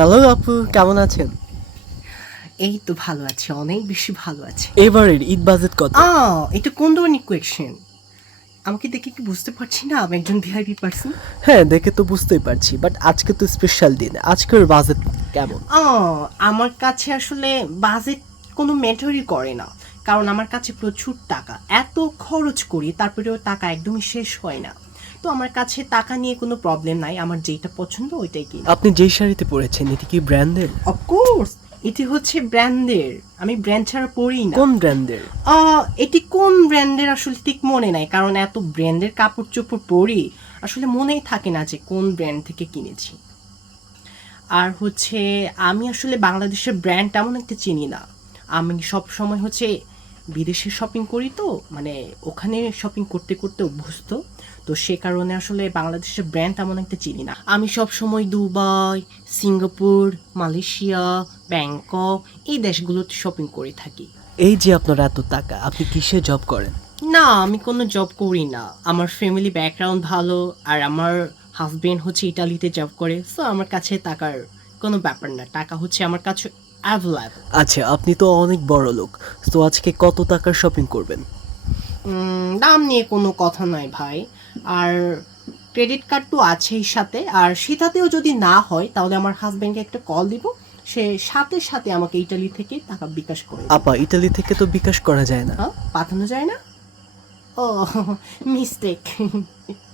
Hello আপু কেমন আছেন? এই তো ভালো আছে অনেক বেশি ভালো আছে। এবারের ঈদ বাজেট কত? আ এটা কোন ধরনের কোয়েকশন আমাকে দেখে কি বুঝতে পারছি না? আমি একজন ভিআইপি পার্সন হ্যাঁ দেখে তো বুঝতেই পারছি বাট আজকে তো স্পেশাল দিন। আজকের বাজেট কেমন? আ আমার কাছে আসলে বাজেট কোনো ম্যাটারই করে না কারণ আমার কাছে প্রচুর টাকা। এত খরচ করি তারপরেও টাকা একদমই শেষ হয় না। তো আমার কাছে টাকা নিয়ে কোনো প্রবলেম নাই আমার যেটা পছন্দ ওইটাই কিনি। আপনি যেই শাড়িতে পরেছেন এটি কি ব্র্যান্ডের অফকোর্স এটি হচ্ছে ব্র্যান্ডের আমি ব্র্যান্ড ছাড়া পড়ি না। কোন ব্র্যান্ডের এটি কোন ব্র্যান্ডের আসলে ঠিক মনে নাই কারণ এত ব্র্যান্ডের কাপড় চোপড় পরি আসলে মনেই থাকে না যে কোন ব্র্যান্ড থেকে কিনেছি। আর হচ্ছে আমি আসলে বাংলাদেশের ব্র্যান্ড তেমন একটা চিনি না। আমি সব সময় হচ্ছে বিদেশে শপিং করি তো মানে ওখানে শপিং করতে করতে অভ্যস্ত। তো সে কারণে আসলে বাংলাদেশের ব্র্যান্ড তেমন একটা চিনি না। আমি সব সময় দুবাই সিঙ্গাপুর মালয়েশিয়া ব্যাংকক এই দেশগুলোতে শপিং করে থাকি। এই যে আপনার এত টাকা আপনি কিসে জব করেন? না আমি কোনো জব করি না। আমার ফ্যামিলি ব্যাকগ্রাউন্ড ভালো আর আমার হাজব্যান্ড হচ্ছে ইটালিতে জব করে। সো আমার কাছে টাকার কোনো ব্যাপার না। টাকা হচ্ছে আমার কাছে অ্যাভেলেবল আচ্ছা আপনি তো অনেক বড় লোক তো আজকে কত টাকার শপিং করবেন? দাম নিয়ে কোনো কথা নয় ভাই। আর ক্রেডিট কার্ড তো আছেই সাথে আর সেটাতেও যদি না হয় তাহলে আমার হাজব্যান্ডকে একটা কল দিব। সে সাথে সাথে আমাকে ইটালি থেকে টাকা বিকাশ করে আপা ইতালি থেকে তো বিকাশ করা যায় না। হ্যাঁ পাঠানো যায় না? ও মিস্টেক